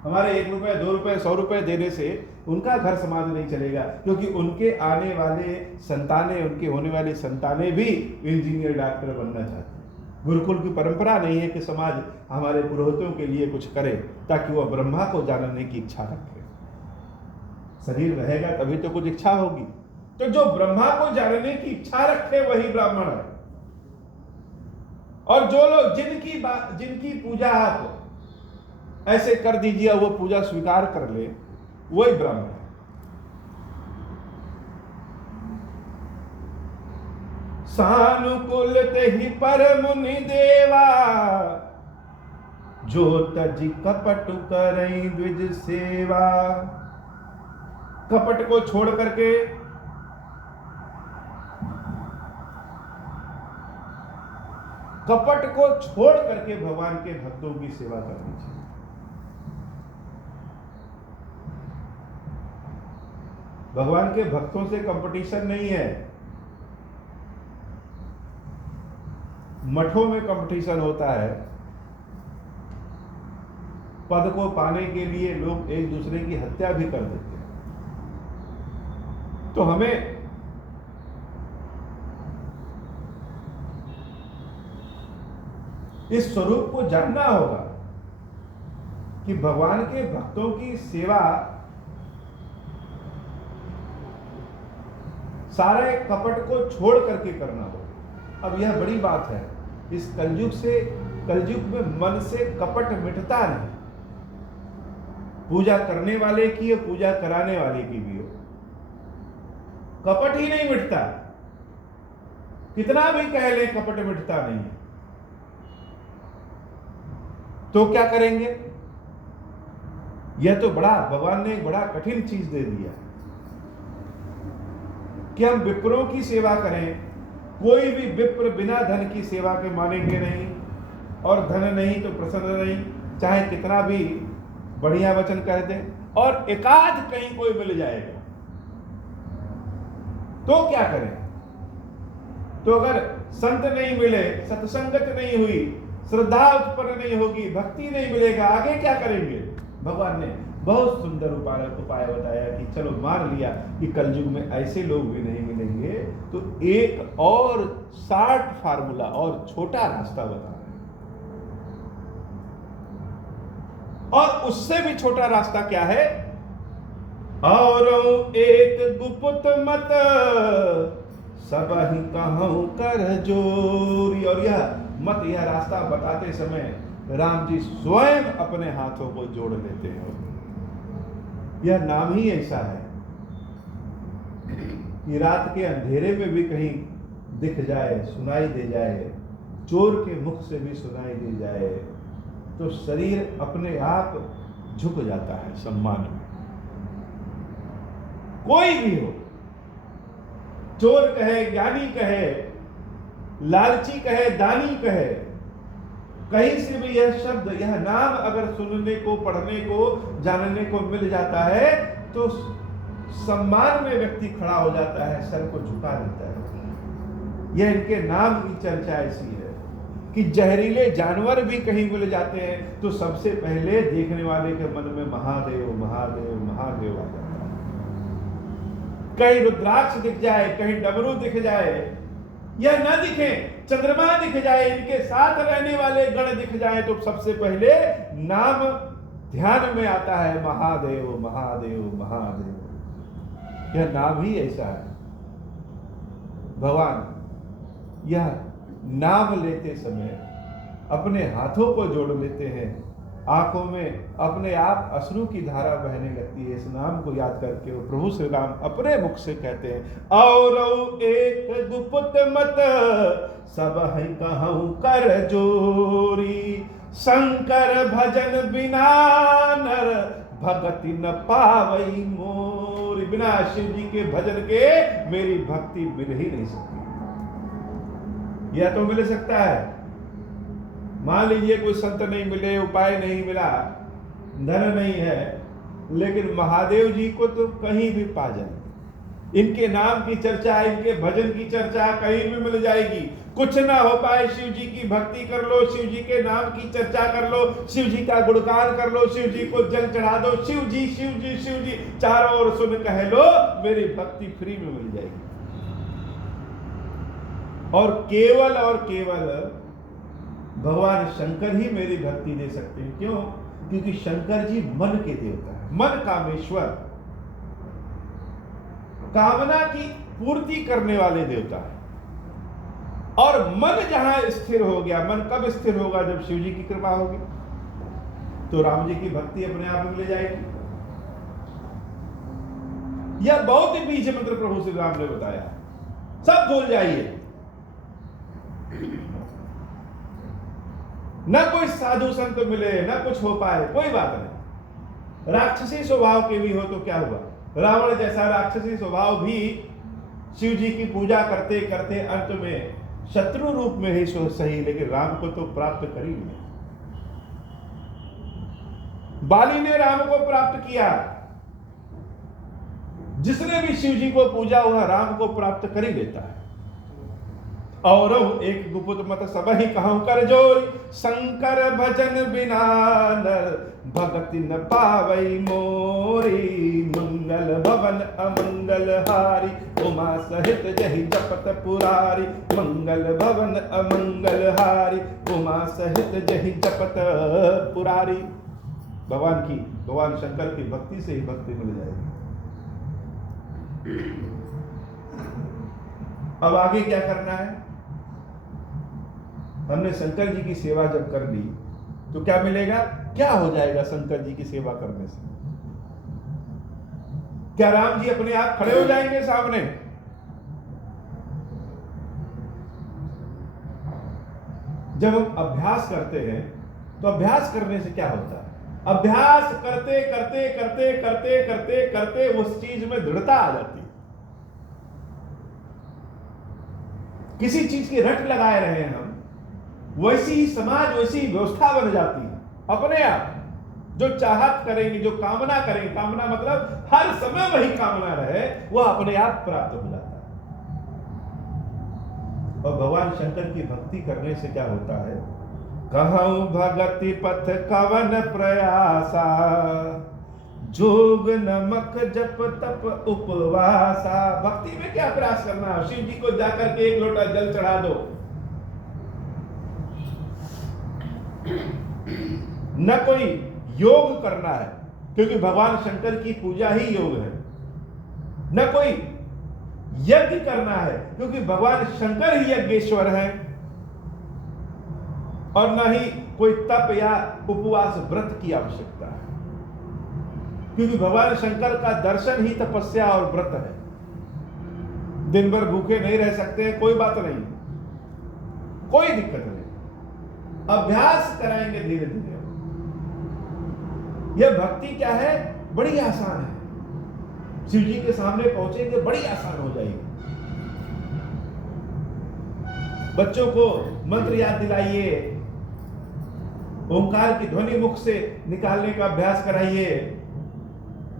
हमारे 1 रुपए, 2 रुपए, 100 रुपए देने से उनका घर समाज नहीं चलेगा, क्योंकि उनके आने वाले संतानें, उनके होने वाली संतानें भी इंजीनियर, डॉक्टर बनना चाहते हैं। गुरुकुल की परंपरा नहीं है कि समाज हमारे पुरोहितों के लिए कुछ करे ताकि वह ब्रह्मा को जानने की इच्छा रखे। शरीर रहेगा तभी तो कुछ इच्छा होगी। तो जो ब्रह्मा को जानने की इच्छा रखे वही ब्राह्मण है। और जो लोग जिनकी पूजा आप ऐसे कर दीजिए, वो पूजा स्वीकार कर ले, वही ब्राह्मण है। सानुकूल तेहि पर मुनि देवा, जो तज कपट करई द्विज सेवा। कपट को छोड़ करके, कपट को छोड़ करके भगवान के भक्तों की सेवा करनी चाहिए। भगवान के भक्तों से कंपटीशन नहीं है। मठों में कंपटीशन होता है, पद को पाने के लिए लोग एक दूसरे की हत्या भी कर देते हैं। तो हमें इस स्वरूप को जानना होगा कि भगवान के भक्तों की सेवा सारे कपट को छोड़ करके करना हो। अब यह बड़ी बात है, इस कलयुग में मन से कपट मिटता नहीं। पूजा करने वाले की हो, पूजा कराने वाले की भी हो, कपट ही नहीं मिटता। कितना भी कह ले, कपट मिटता नहीं है। तो क्या करेंगे? यह तो भगवान ने एक बड़ा कठिन चीज दे दिया कि हम विप्रों की सेवा करें। कोई भी विप्र बिना धन की सेवा के मानेंगे नहीं, और धन नहीं तो प्रसन्न नहीं, चाहे कितना भी बढ़िया वचन कह दे। और एकाध कहीं कोई मिल जाएगा तो क्या करें? तो अगर संत नहीं मिले, सत्संगत नहीं हुई, श्रद्धा उत्पन्न नहीं होगी, भक्ति नहीं मिलेगा, आगे क्या करेंगे? भगवान ने बहुत सुंदर उपाय बताया कि चलो मान लिया कि कलयुग में ऐसे लोग भी नहीं मिलेंगे, तो एक और शॉर्ट फार्मूला और छोटा रास्ता बता रहे हैं। और उससे भी छोटा रास्ता क्या है? और एक गुप्त मत सब ही कहूं कर जोरी। और यह रास्ता बताते समय राम जी स्वयं अपने हाथों को जोड़ लेते हैं। यह नाम ही ऐसा है कि रात के अंधेरे में भी कहीं दिख जाए, सुनाई दे जाए, चोर के मुख से भी सुनाई दे जाए, तो शरीर अपने आप झुक जाता है सम्मान में। कोई भी हो, चोर कहे, ज्ञानी कहे, लालची कहे, दानी कहे, कहीं से भी यह शब्द, यह नाम अगर सुनने को, पढ़ने को, जानने को मिल जाता है तो सम्मान में व्यक्ति खड़ा हो जाता है, सर को झुका देता है। यह इनके नाम की चर्चा ऐसी है कि जहरीले जानवर भी कहीं मिल जाते हैं तो सबसे पहले देखने वाले के मन में महादेव महादेव महादेव आ जाता है। कहीं रुद्राक्ष दिख जाए, कहीं डमरू दिख जाए, यह न दिखे, चंद्रमा दिख जाए, इनके साथ रहने वाले गण दिख जाए, तो सबसे पहले नाम ध्यान में आता है, महादेव महादेव महादेव। यह नाम ही ऐसा है। भगवान यह नाम लेते समय अपने हाथों को जोड़ लेते हैं, आंखों में अपने आप अश्रु की धारा बहने लगती है इस नाम को याद करके। और प्रभु श्री राम अपने मुख से कहते हैं, और एक गुप्त मत सब है कहूं कर जोरी, शंकर भजन बिना नर भगति न पावई मोरी। बिना शिव जी के भजन के मेरी भक्ति मिल ही नहीं सकती। यह तो मिल सकता है, मान लीजिए कोई संत नहीं मिले, उपाय नहीं मिला, धन नहीं है, लेकिन महादेव जी को तो कहीं भी पा जाए। इनके नाम की चर्चा, इनके भजन की चर्चा कहीं भी मिल जाएगी। कुछ ना हो पाए, शिव जी की भक्ति कर लो, शिव जी के नाम की चर्चा कर लो, शिव जी का गुणगान कर लो, शिव जी को जल चढ़ा दो, शिव जी शिव जी शिव जी चारों ओर सुन कह लो, मेरी भक्ति फ्री में मिल जाएगी। और केवल भगवान शंकर ही मेरी भक्ति दे सकते हैं। क्यों? क्योंकि शंकर जी मन के देवता है, मन कामेश्वर, कामना की पूर्ति करने वाले देवता है। और मन जहां स्थिर हो गया, मन कब स्थिर होगा? जब शिव जी की कृपा होगी, तो राम जी की भक्ति अपने आप मिल जाएगी। यह बहुत ही बीज मंत्र प्रभु श्री राम ने बताया, सब भूल जाइए। न कोई साधु संत मिले, न कुछ हो पाए, कोई बात नहीं। राक्षसी स्वभाव के भी हो तो क्या हुआ? रावण जैसा राक्षसी स्वभाव भी शिव जी की पूजा करते करते अंत में शत्रु रूप में ही सही, लेकिन राम को तो प्राप्त कर ही लिया। बाली ने राम को प्राप्त किया, जिसने भी शिव जी को पूजा हुआ राम को प्राप्त कर ही लेता है। और एक गुप्त मत सब ही कहूं कर जोरी, शंकर भजन बिना नर भगति न पावई मोरी। मंगल भवन अमंगल हारी, उमा सहित जहि जपत पुरारी। मंगल भवन अमंगल हारी, उमा सहित जहि जपत पुरारी। भगवान शंकर की भक्ति से ही भक्ति मिल जाएगी। अब आगे क्या करना है? हमने शंकर जी की सेवा जब कर ली तो क्या मिलेगा? क्या हो जाएगा शंकर जी की सेवा करने से? क्या राम जी अपने आप खड़े हो जाएंगे सामने? जब हम अभ्यास करते हैं तो अभ्यास करने से क्या होता है? अभ्यास करते करते करते करते करते करते उस चीज में दृढ़ता आ जाती है। किसी चीज की रट लगाए रहे हम, वैसी ही समाज, वैसी ही व्यवस्था बन जाती है अपने आप। जो चाहत करेंगे, जो कामना करेंगे, कामना मतलब हर समय वही कामना रहे, वह अपने आप प्राप्त हो जाता है। और भगवान शंकर की भक्ति करने से क्या होता है? कहूं भगति पथ कवन प्रयासा, जोग नमक जप तप उपवासा। भक्ति में क्या प्रयास करना है? शिव जी को जाकर के एक लोटा जल चढ़ा दो, न कोई योग करना है, क्योंकि भगवान शंकर की पूजा ही योग है। न कोई यज्ञ करना है, क्योंकि भगवान शंकर ही यज्ञेश्वर है। और न ही कोई तप या उपवास व्रत की आवश्यकता है, क्योंकि भगवान शंकर का दर्शन ही तपस्या और व्रत है। दिन भर भूखे नहीं रह सकते हैं, कोई बात नहीं, कोई दिक्कत नहीं, अभ्यास कराएंगे धीरे धीरे। यह भक्ति क्या है? बड़ी आसान है। शिव जी के सामने पहुंचेंगे, बड़ी आसान हो जाएगी। बच्चों को मंत्र याद दिलाइए, ओंकार की ध्वनि मुख से निकालने का अभ्यास कराइए,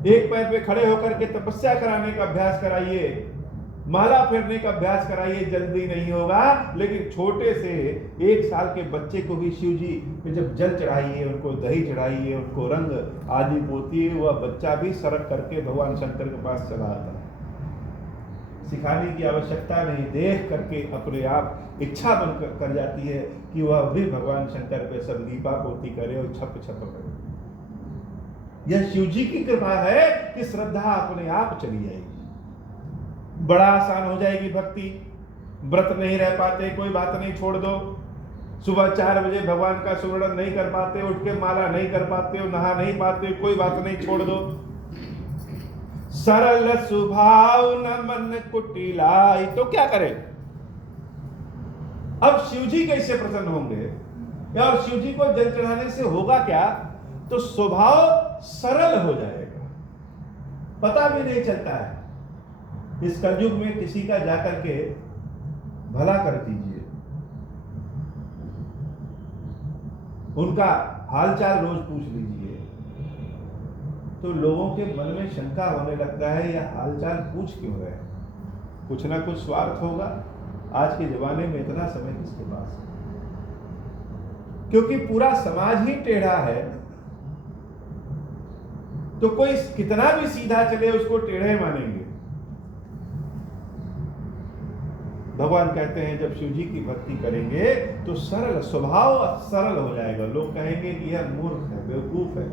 एक पैर पे खड़े होकर के तपस्या कराने का अभ्यास कराइए, माला फेरने का अभ्यास कराइए। जल्दी नहीं होगा, लेकिन छोटे से 1 साल के बच्चे को भी शिव जी पे जब जल चढ़ाइए, उनको दही चढ़ाइए, उनको रंग आदि पोतिए, वह बच्चा भी सरक करके भगवान शंकर के पास चला आता है। सिखाने की आवश्यकता नहीं, देख करके अपने आप इच्छा बन कर जाती है कि वह भी भगवान शंकर पे सब लीपा पोती करे और छप छप करे। यह शिव जी की कृपा है कि श्रद्धा अपने आप चली जाएगी, बड़ा आसान हो जाएगी भक्ति। व्रत नहीं रह पाते, कोई बात नहीं, छोड़ दो। सुबह 4 बजे भगवान का सुमिरन नहीं कर पाते, उठ के माला नहीं कर पाते हो, नहा नहीं पाते, कोई बात नहीं, छोड़ दो। सरल स्वभाव न मन कुटिलाई, तो क्या करें? अब शिव जी कैसे प्रसन्न होंगे? और शिव जी को जल चढ़ाने से होगा क्या? तो स्वभाव सरल हो जाएगा, पता भी नहीं चलता है। इस कलयुग में किसी का जाकर के भला कर दीजिए, उनका हालचाल रोज पूछ लीजिए, तो लोगों के मन में शंका होने लगता है, यह हालचाल पूछ क्यों रहे हैं? कुछ ना कुछ स्वार्थ होगा। आज के जमाने में इतना समय किसके पास है? क्योंकि पूरा समाज ही टेढ़ा है, तो कोई कितना भी सीधा चले उसको टेढ़े मानेंगे। भगवान कहते हैं जब शिव जी की भक्ति करेंगे तो सरल स्वभाव सरल हो जाएगा। लोग कहेंगे कि यह मूर्ख है, बेवकूफ है,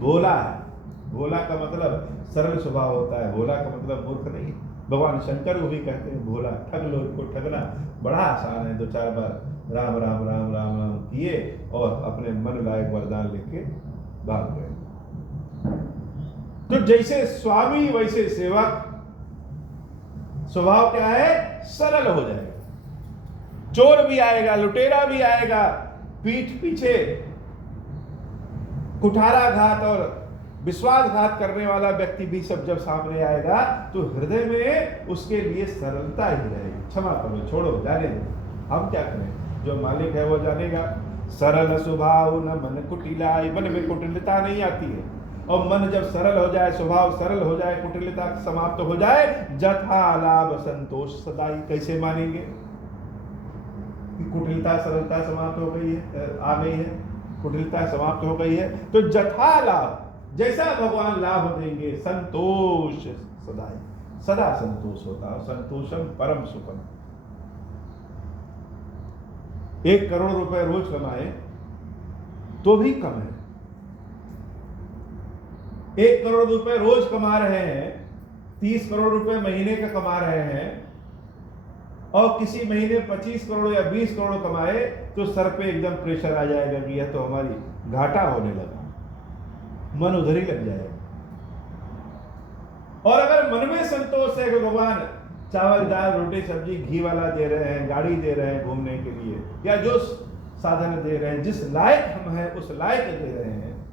भोला है। भोला का मतलब सरल स्वभाव होता है, भोला का मतलब मूर्ख नहीं। भगवान शंकर को भी कहते हैं भोला। ठग लो, इसको ठगना बड़ा आसान है। 2-4 बार राम राम राम राम राम किए और अपने मन लायक वरदान लेके भाग गए। तो जैसे स्वामी वैसे सेवक, स्वभाव क्या है? सरल हो जाएगा। चोर भी आएगा, लुटेरा भी आएगा, पीठ पीछे कुठाराघात और विश्वासघात करने वाला व्यक्ति भी सब जब सामने आएगा तो हृदय में उसके लिए सरलता ही रहेगी। क्षमा करो, छोड़ो, जाने दो, हम क्या करें? जो मालिक है वो जानेगा। सरल स्वभाव न मन कुटिलाई, मन में कुटिलता नहीं आती है। और मन जब सरल हो जाए, स्वभाव सरल हो जाए, कुटिलता समाप्त हो जाए, जथा लाभ संतोष सदाई। कैसे मानेंगे कि कुटिलता सरलता समाप्त हो गई है, आ गई है, कुटिलता समाप्त हो गई है? तो जथा लाभ, जैसा भगवान लाभ देंगे, संतोष सदाई, सदा संतोष होता है। संतोषम परम सुखम। 1 करोड़ रुपए रोज कमाए तो भी कम है। 1 करोड़ रुपए रोज कमा रहे हैं, 30 करोड़ रुपए महीने का कमा रहे हैं, और किसी महीने 25 करोड़ या 20 करोड़ कमाए तो सर पे एकदम प्रेशर आ जाएगा कि यह तो हमारी घाटा होने लगा, मन उधर ही लग जाएगा। और अगर मन में संतोष है कि भगवान चावल दाल रोटी सब्जी घी वाला दे रहे हैं, गाड़ी दे रहे हैं घूमने के लिए, या जो साधन दे रहे हैं, जिस लायक हम हैं उस लायक दे रहे हैं,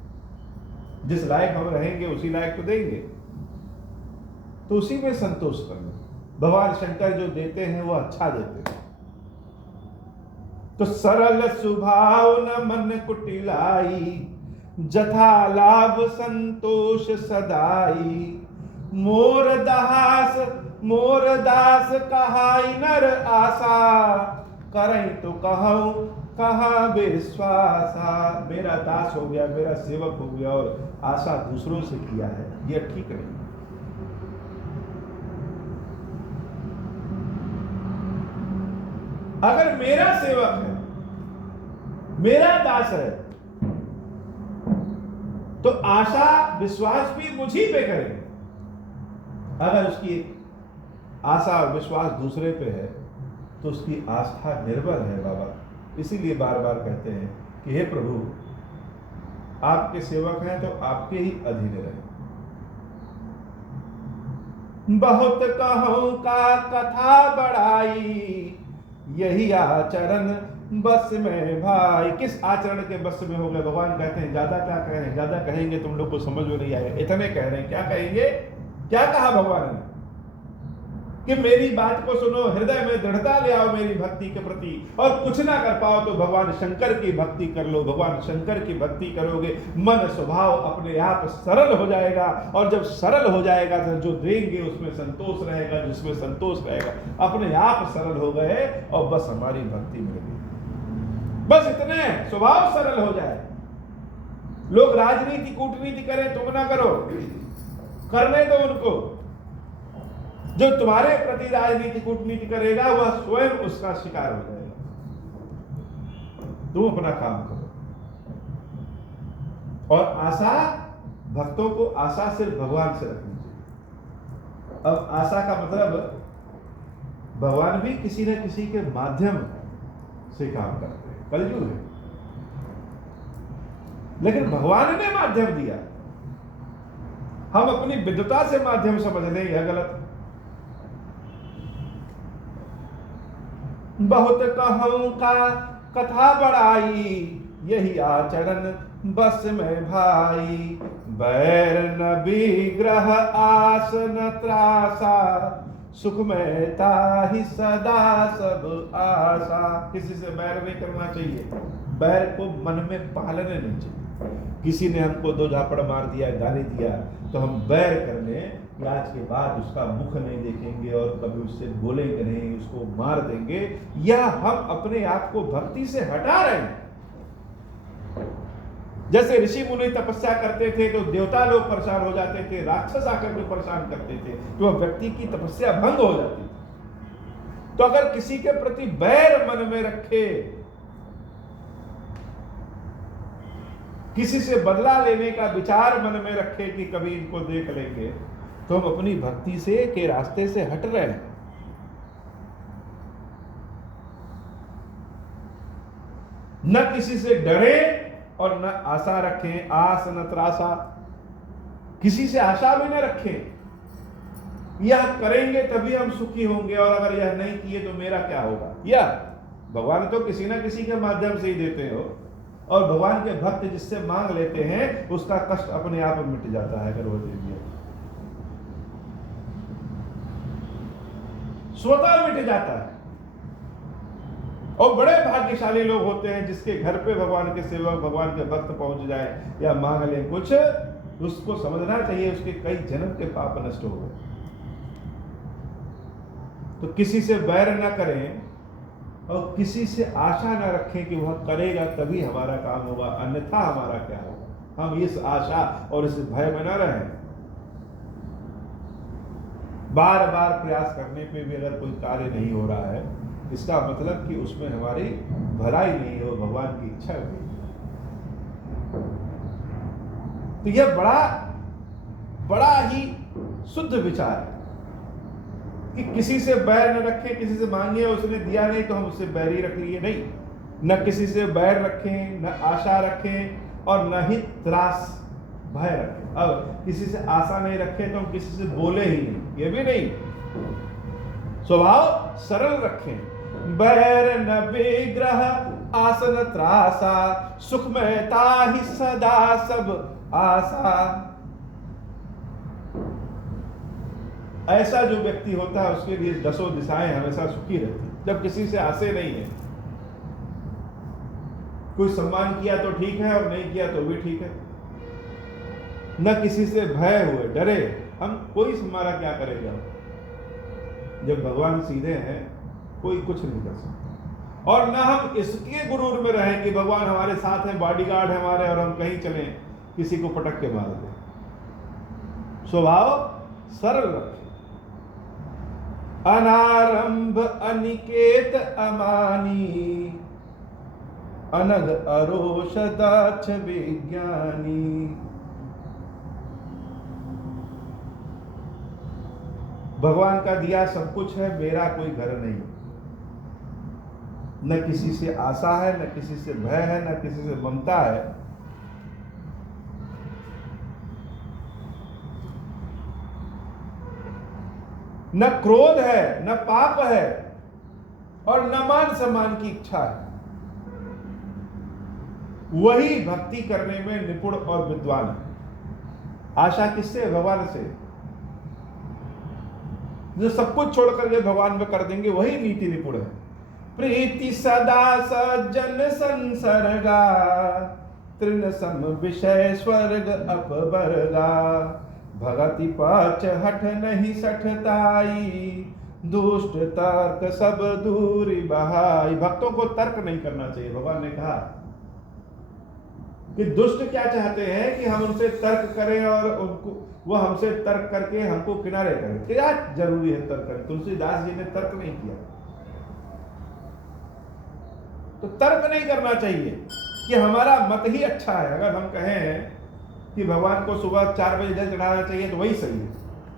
जिस लायक हम रहेंगे उसी लायक तो देंगे, तो उसी में संतोष कर लो। भगवान शंकर जो देते हैं वो अच्छा देते हैं। तो सरल स्वभाव न मन कुटिलाई, जथा लाभ संतोष सदाई। मोर दास कहाई नर आशा, करई तो कहूं कहाँ विश्वासा। मेरा दास हो गया, मेरा सेवक हो गया और आशा दूसरों से किया है, यह ठीक नहीं। अगर मेरा सेवक है, मेरा दास है, तो आशा विश्वास भी मुझी पे करे। अगर उसकी आशा और विश्वास दूसरे पे है तो उसकी आस्था निर्बल है बाबा। इसीलिए बार बार कहते हैं कि हे प्रभु, आपके सेवक हैं तो आपके ही अधीन रहे। बहुत कहूं का कथा बढ़ाई, यही आचरण बस में भाई। किस आचरण के बस में हो गए? भगवान कहते हैं ज्यादा क्या कहें, ज्यादा कहेंगे तुम लोग को समझ में नहीं आएगा, इतने कह रहे हैं। क्या कहेंगे? क्या कहा भगवान ने कि मेरी बात को सुनो, हृदय में दृढ़ता ले आओ मेरी भक्ति के प्रति, और कुछ ना कर पाओ तो भगवान शंकर की भक्ति कर लो। भगवान शंकर की भक्ति करोगे, मन स्वभाव अपने आप सरल हो जाएगा, और जब सरल हो जाएगा तो जो देंगे उसमें संतोष रहेगा, जिसमें संतोष रहेगा, अपने आप सरल हो गए और बस हमारी भक्ति मिल गई। बस इतने स्वभाव सरल हो जाए। लोग राजनीति कूटनीति करें, तुम ना करो, करने दो उनको। जो तुम्हारे प्रति राजनीति कूटनीति करेगा वह स्वयं उसका शिकार हो जाएगा। तुम अपना काम करो। और आशा, भक्तों को आशा सिर्फ भगवान से रखनी चाहिए। अब आशा का मतलब भगवान भी किसी न किसी के माध्यम से काम करते हैं, कलयुग है, लेकिन भगवान ने माध्यम दिया। हम अपनी विद्वता से माध्यम समझ लें, यह गलत। बहुत कहूं का कथा बढ़ाई, यही आचरण बस में भाई। बैर न विग्रह आस न त्रासा, सुख में ताहि सदा सब आशा। किसी से बैर नहीं करना चाहिए, बैर को मन में पालने नहीं चाहिए। किसी ने हमको दो झापड़ मार दिया, गाली दिया, तो हम बैर कर लें कि आज के बाद उसका मुख नहीं देखेंगे और कभी उससे बोलेंगे नहीं, उसको मार देंगे, या हम अपने आप को भक्ति से हटा रहे हैं। जैसे ऋषि मुनि तपस्या करते थे तो देवता लोग परेशान हो जाते थे, राक्षस आकर के परेशान करते थे, तो वह व्यक्ति की तपस्या भंग हो जाती थी। तो अगर किसी के प्रति बैर मन में रखे, किसी से बदला लेने का विचार मन में रखे कि कभी इनको देख लेंगे, तो हम अपनी भक्ति से के रास्ते से हट रहे हैं। न किसी से डरे और न आशा रखें, आस न त्रासा। किसी से आशा भी न रखें, यह करेंगे तभी हम सुखी होंगे, और अगर यह नहीं किए तो मेरा क्या होगा। यह भगवान तो किसी न किसी के माध्यम से ही देते हो, और भगवान के भक्त जिससे मांग लेते हैं उसका कष्ट अपने आप मिट जाता है अगर वो दे दिया, स्वतः मिट जाता है। और बड़े भाग्यशाली लोग होते हैं जिसके घर पे भगवान के सेवक, भगवान के भक्त पहुंच जाए या मांग ले कुछ, उसको समझना चाहिए उसके कई जन्म के पाप नष्ट हो गए। तो किसी से बैर ना करें और किसी से आशा ना रखें कि वह करेगा तभी हमारा काम होगा, अन्यथा हमारा क्या होगा। हम इस आशा और इस भय में ना रहें। बार बार प्रयास करने पे भी अगर कोई कार्य नहीं हो रहा है, इसका मतलब कि उसमें हमारी भलाई नहीं है, वो भगवान की इच्छा हुई। तो यह बड़ा ही शुद्ध विचार है। कि किसी से बैर न रखें, किसी से मांगे उसने दिया नहीं तो हम उससे बैर ही रख लिए, नहीं। न किसी से बैर रखें, न आशा रखें और न ही त्रास भय रखें। अब किसी से आशा नहीं रखें तो हम किसी से बोले ही नहीं, ये भी नहीं। स्वभाव सरल रखें। बैर न विग्रह आसन त्रासा, सुख में ताहि सदा सब आशा। ऐसा जो व्यक्ति होता है उसके लिए दसों दिशाएं हमेशा सुखी रहती, जब किसी से आसे नहीं है। कोई सम्मान किया तो ठीक है और नहीं किया तो भी ठीक है। न किसी से भय हुए, डरे हम कोई हमारा क्या करेगा। जब भगवान सीधे हैं कोई कुछ नहीं कर सकता। और ना हम इसके गुरूर में रहें कि भगवान हमारे साथ हैं, बॉडीगार्ड है हमारे, और हम कहीं चलें किसी को पटक के मार दें। स्वभाव सरल रखें। अनारंभ अनिकेत अमानी, अनग अरोष दक्ष विज्ञानी। भगवान का दिया सब कुछ है, मेरा कोई घर नहीं। न किसी से आशा है, न किसी से भय है, न किसी से ममता है। न क्रोध है, न पाप है, और न मान सम्मान की इच्छा है। वही भक्ति करने में निपुण और विद्वान है। आशा किससे? भगवान से। जो सब कुछ छोड़ करके भगवान में कर देंगे वही नीति निपुण है। प्रीति सदा सज्जन संसर्गा, तृण सम विषय स्वर्ग अपवर्गा। भगति पाच हठ नहीं सठताई, दुष्ट तर्क सब दूरी बहाई। भक्तों को तर्क नहीं करना चाहिए। भगवान ने कहा कि दुष्ट क्या चाहते हैं कि हम उनसे तर्क करें और उनको वो हमसे तर्क करके हमको किनारे करें। क्या जरूरी है तर्क करें? तुलसीदास जी ने तर्क नहीं किया, तो तर्क नहीं करना चाहिए कि हमारा मत ही अच्छा है। अगर हम कहें कि भगवान को सुबह 4 बजे जल चढ़ाना चाहिए तो वही सही है।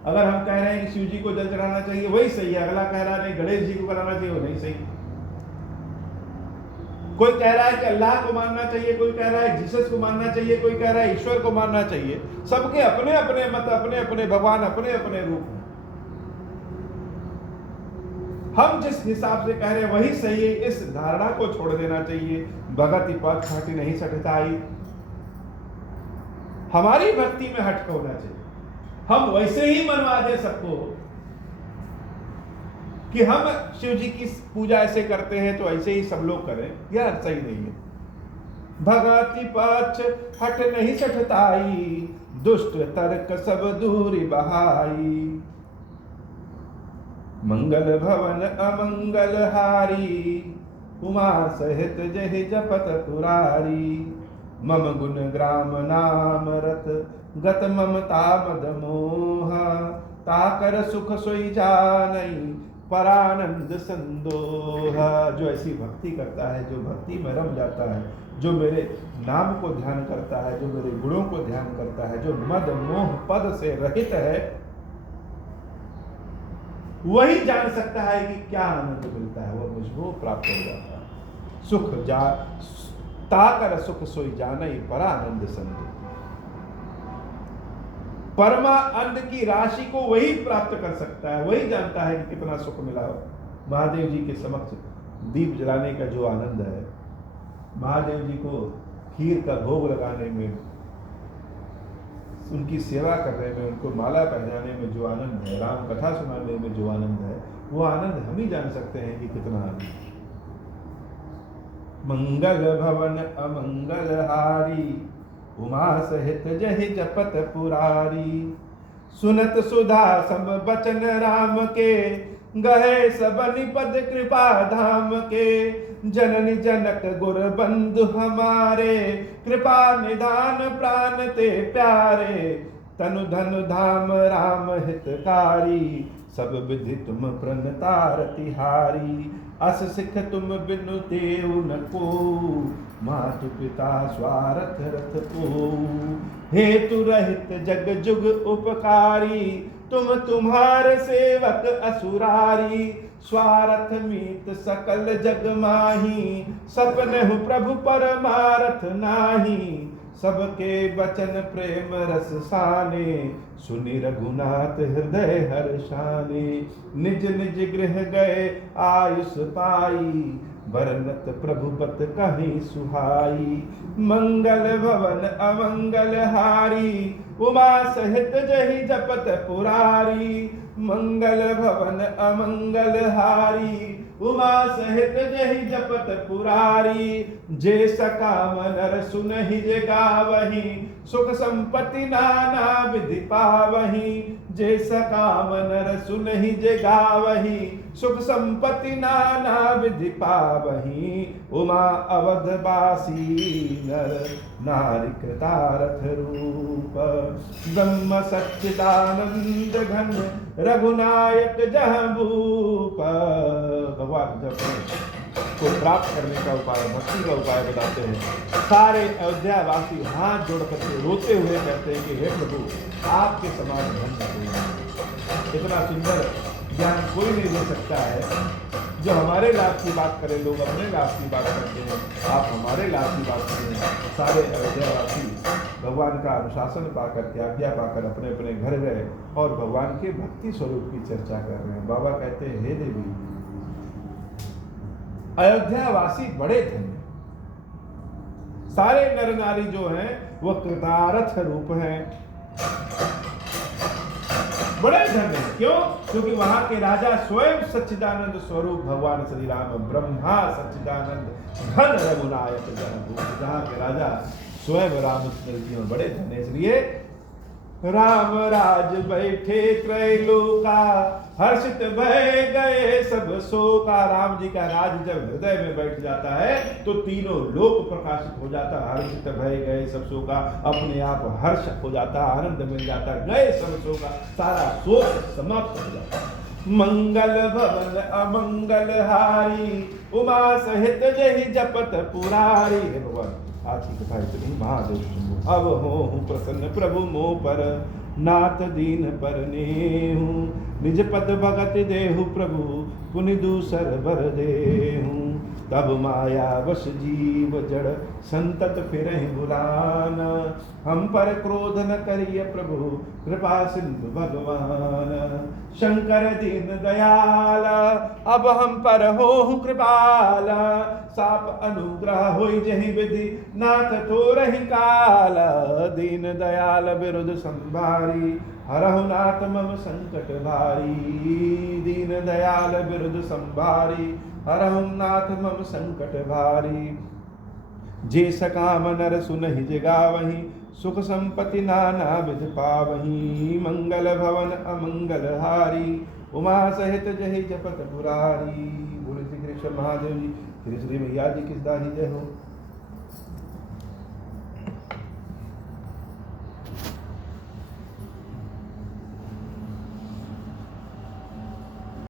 अगर हम कह रहे हैं कि शिव जी को जल चढ़ाना चाहिए वही सही है। अगला कह रहा है गणेश जी को कराना चाहिए, वो नहीं सही। कोई कह रहा है कि अल्लाह को मानना चाहिए, कोई कह रहा है जीसस को मानना चाहिए, कोई कह रहा है ईश्वर को मानना चाहिए। सबके अपने अपने मत, अपने अपने भगवान, अपने अपने रूप हैं। हम जिस हिसाब से कह रहे हैं वही सही है, इस धारणा को छोड़ देना चाहिए। भगति पथ हटि नहीं सठताई। हमारी भक्ति में हट होना चाहिए। हम वैसे ही मनवा दे सबको कि हम शिव जी की पूजा ऐसे करते हैं तो ऐसे ही सब लोग करें, यह सही नहीं है। भगति पक्ष हट नहीं सठताई, दुष्ट तर्क सब दूरी बहाई। मंगल भवन अमंगल हारी, उमा सहित जहि जपत पुरारी। मम गुण ग्राम नाम रत, गत ममता मद मोह। ताकर सुख सोई जानई, परानंद संदोह। जो ऐसी भक्ति करता है, जो भक्ति में रम जाता है, जो मेरे नाम को ध्यान करता है, जो मेरे गुणों को ध्यान करता है, जो मद मोह पद से रहित है, वही जान सकता है कि क्या आनंद मिलता है। वह मुझको प्राप्त हो जाता है। सुख जा ताकर सुख सोई जानई, परानंद संदोह। परमानंद की राशि को वही प्राप्त कर सकता है, वही जानता है कि कितना सुख मिला। महादेव जी के समक्ष दीप जलाने का जो आनंद है, महादेव जी को खीर का भोग लगाने में, उनकी सेवा करने में, उनको माला पहनाने में जो आनंद है, राम कथा सुनाने में जो आनंद है, वो आनंद हम ही जान सकते हैं कि कितना आनंद है। मंगल भवन अमंगल हारी, उमा सहित जहि जपत पुरारी। सुनत सुधा सब बचन राम के, गहे सबनि पद कृपा धाम के। जननी जनक गुर बंधु हमारे, कृपा निधान प्राण ते प्यारे। तनु धनु धाम राम हितकारी, सब विधि तुम प्रणतार तिहारी। अस सिख तुम बिनु देव न को, मातु पिता स्वार्थ रथ को। हेतु रहित जग जुग उपकारी, तुम तुम्हार सेवक असुरारी, स्वार्थ मीत सकल जग माही, सपनहु प्रभु परमारथ नाही, सबके बचन प्रेम रस साने, सुनि रघुनाथ हृदय हर्षाने, निज निज गृह गए आयुष पाई, बरनत प्रभु बत कहीं सुहाई, मंगल भवन अमंगल हारी, उमा सहित जहि जपत पुरारी, मंगल भवन अमंगल हारी, उमा सहित जहि जपत पुरारी, जे सकाम नर सुनहि जे गावहि, सुख संपत्ति नाना विधि पावहि, जे सकाम नर सुनहि जे गावहि, सुख संपत्ति नाना विधि पावहि, उमा अवधवासी नर नारी कृतारथ रूप, ब्रह्म सच्चिदानंद घन रघुनायक जहाँ भूप। भगवान जब को प्राप्त करने का उपाय, भक्ति का उपाय बताते हैं, सारे अयोध्या वासी हाथ जोड़ करके रोते हुए कहते हैं कि हे प्रभु आपके समान धन्य कोई। इतना सुंदर ज्ञान कोई नहीं दे सकता है। जो हमारे लाभ की बात करें, लोग अपने लाभ की बात करते हैं, आप हमारे लाभ की बात करें। सारे अयोध्यावासी भगवान का अनुशासन पाकर के, आज्ञा पाकर अपने अपने घर गए और भगवान के भक्ति स्वरूप की चर्चा कर रहे हैं। बाबा कहते हैं हे देवी, अयोध्यावासी बड़े धन्य, सारे नर नारी जो हैं वह कृतार्थ रूप हैं, बड़े धन्य। क्यों? क्योंकि वहां के राजा स्वयं सच्चिदानंद स्वरूप भगवान श्री राम, ब्रह्मा सच्चिदानंद घन रघुनायक जहाँ, जहाँ के राजा स्वयं रामचंद्र जी में बड़े धन्य। इसलिए राम राज बैठे त्रैलोका, हर्षित भय गए सब शोका। राम जी का राज जब हृदय में बैठ जाता है तो तीनों लोक प्रकाशित हो जाता है। हर्षित भय गए सब शोका, अपने आप हर्ष हो जाता, आनंद मिल जाता, गए सब शोका, सारा शोक समाप्त हो जाता। मंगल भवन अमंगल हारी, उमा सहित जहि जपत पुरारी। हे भगवान, आज की कथा इतनी। महादेव शंभु। अब हो प्रसन्न प्रभु मोह पर, नाथ दीन पर नेहु, निज पद भगत देहु प्रभु, पुनि दूसर बर देहु। तब माया वश जीव जड़, संतत फिरहि बुलाना, हम पर क्रोध न करिय प्रभु, कृपा सिंधु भगवान। शंकर दीन दयाल, अब हम पर होहु कृपाला, साप अनुग्रह होई जहि विधि, नाथ थोरहि काल। दीन दयाल विरुद्ध संभारी, हरहु नाथ मम संकट भारी। दीन दयाल विरुद्ध संभारी, हरहु नाथ मम संकट भारी। जे सकाम नर सुनहि जे गावहि, सुख संपत्ति नाना विध पावहि। मंगल भवन अमंगल हारी, उमा सहित जहि जपत पुरारी। बोले श्री कृष्ण महादेव जी, श्री श्री मैया जी की दाही जय हो।